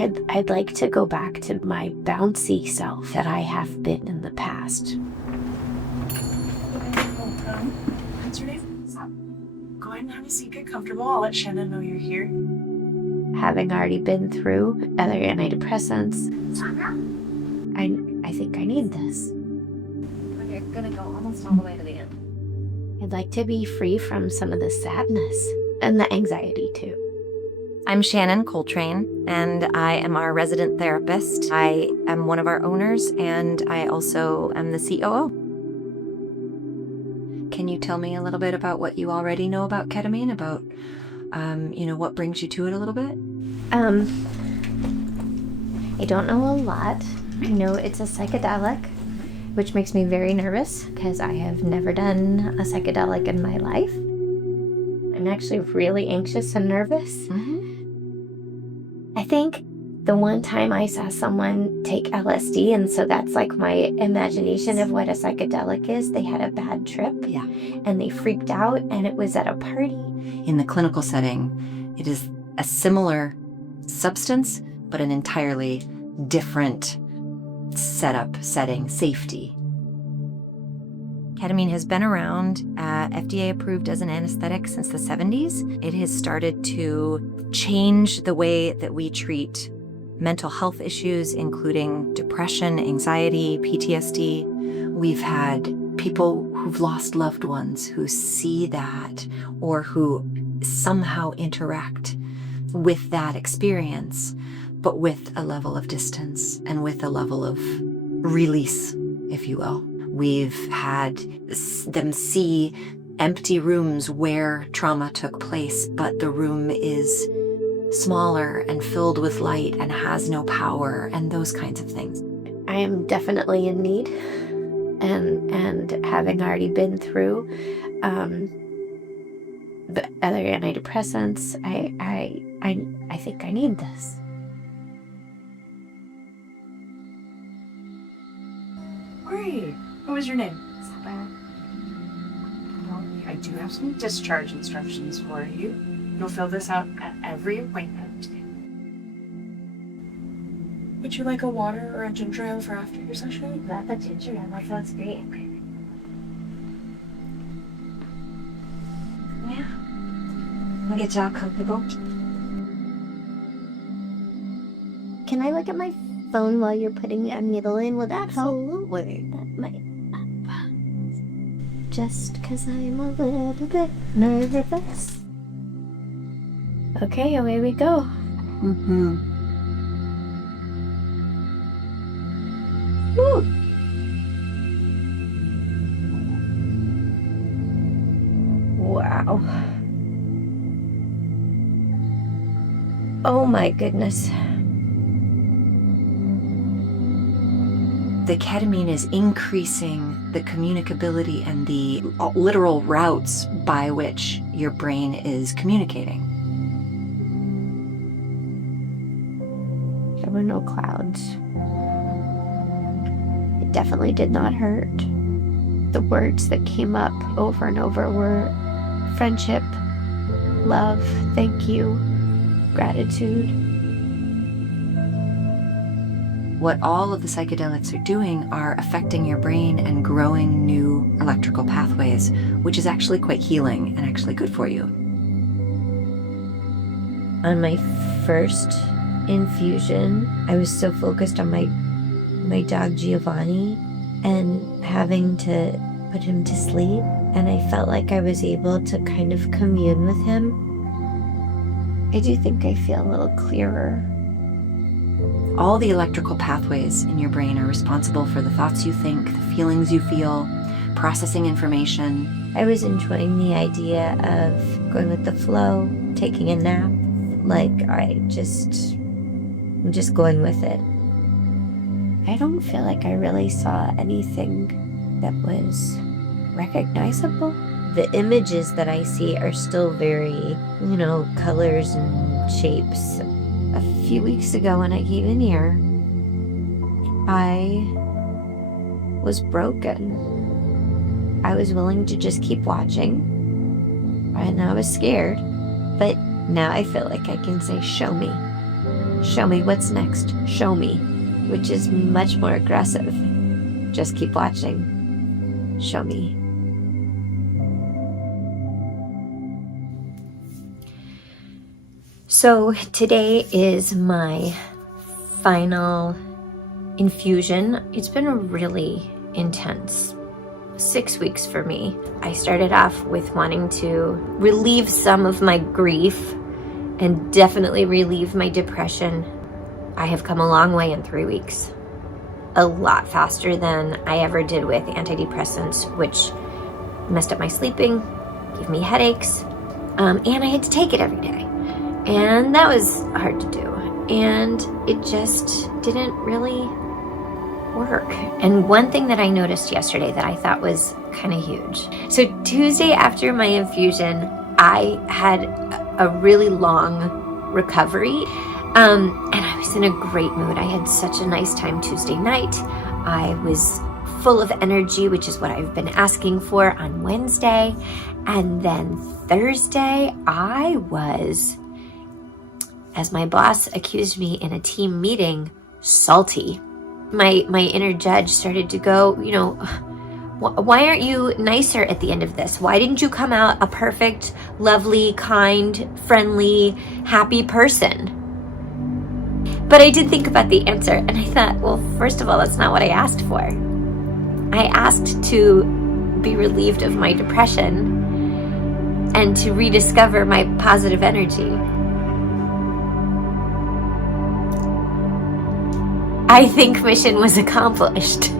I'd like to go back to my bouncy self that I have been in the past. What's your name? Sabra. Go ahead and have a seat, get comfortable. I'll let Shannon know you're here. Having already been through other antidepressants, Sabra? I think I need this. You're gonna go almost all the way to the end. I'd like to be free from some of the sadness and the anxiety too. I'm Shannon Coltrane, and I am our resident therapist. I am one of our owners, and I also am the COO. Can you tell me a little bit about what you already know about ketamine, about, what brings you to it a little bit? I don't know a lot. I know it's a psychedelic, which makes me very nervous because I have never done a psychedelic in my life. I'm actually really anxious and nervous. I think the one time I saw someone take LSD, and so that's like my imagination of what a psychedelic is. They had a bad trip, and they freaked out, and it was at a party. In the clinical setting, it is a similar substance, but an entirely different setup, setting, safety. Ketamine has been around, FDA approved as an anesthetic since the 70s. It has started to change the way that we treat mental health issues, including depression, anxiety, PTSD. We've had people who've lost loved ones who see that or who somehow interact with that experience, but with a level of distance and with a level of release, if you will. We've had them see empty rooms where trauma took place, but the room is smaller and filled with light and has no power, and those kinds of things. I am definitely in need, and having already been through the other antidepressants, I think I need this. Great. What was your name? Sabra. Well, I do have some discharge instructions for you. You'll fill this out at every appointment. Would you like a water or a ginger ale for after your session? Love a ginger ale. That sounds great. Yeah. I'll get you all comfortable. Can I look at my phone while you're putting a needle in? Will that help? Absolutely. That might help. Just because I'm a little bit nervous. Okay, away we go. Woo! Wow. Oh my goodness. The ketamine is increasing the communicability and the literal routes by which your brain is communicating. There were no clouds. It definitely did not hurt. The words that came up over and over were friendship, love, thank you, gratitude. What all of the psychedelics are doing are affecting your brain and growing new electrical pathways, which is actually quite healing and actually good for you. On my first infusion, I was so focused on my dog Giovanni and having to put him to sleep, and I felt like I was able to kind of commune with him. I do think I feel a little clearer. All the electrical pathways in your brain are responsible for the thoughts you think, the feelings you feel, processing information. I was enjoying the idea of going with the flow, taking a nap. I'm just going with it. I don't feel like I really saw anything that was recognizable. The images that I see are still very, colors and shapes. A few weeks ago when I came in here, I was broken. I was willing to just keep watching, and I was scared, but now I feel like I can say, show me. show me what's next, show me, which is much more aggressive. Just keep watching, show me. So today is my final infusion. It's been really intense 6 weeks for me. I started off with wanting to relieve some of my grief and definitely relieve my depression. I have come a long way in 3 weeks. A lot faster than I ever did with antidepressants, which messed up my sleeping, gave me headaches, and I had to take it every day. And that was hard to do. And it just didn't really work. And one thing that I noticed yesterday that I thought was kind of huge. So Tuesday after my infusion, I had a really long recovery. And I was in a great mood. I had such a nice time Tuesday night. I was full of energy, which is what I've been asking for on Wednesday. And then Thursday, I was, as my boss accused me in a team meeting, salty. My inner judge started to go, why aren't you nicer at the end of this? Why didn't you come out a perfect, lovely, kind, friendly, happy person? But I did think about the answer, and I thought, well, first of all, that's not what I asked for. I asked to be relieved of my depression and to rediscover my positive energy. I think mission was accomplished.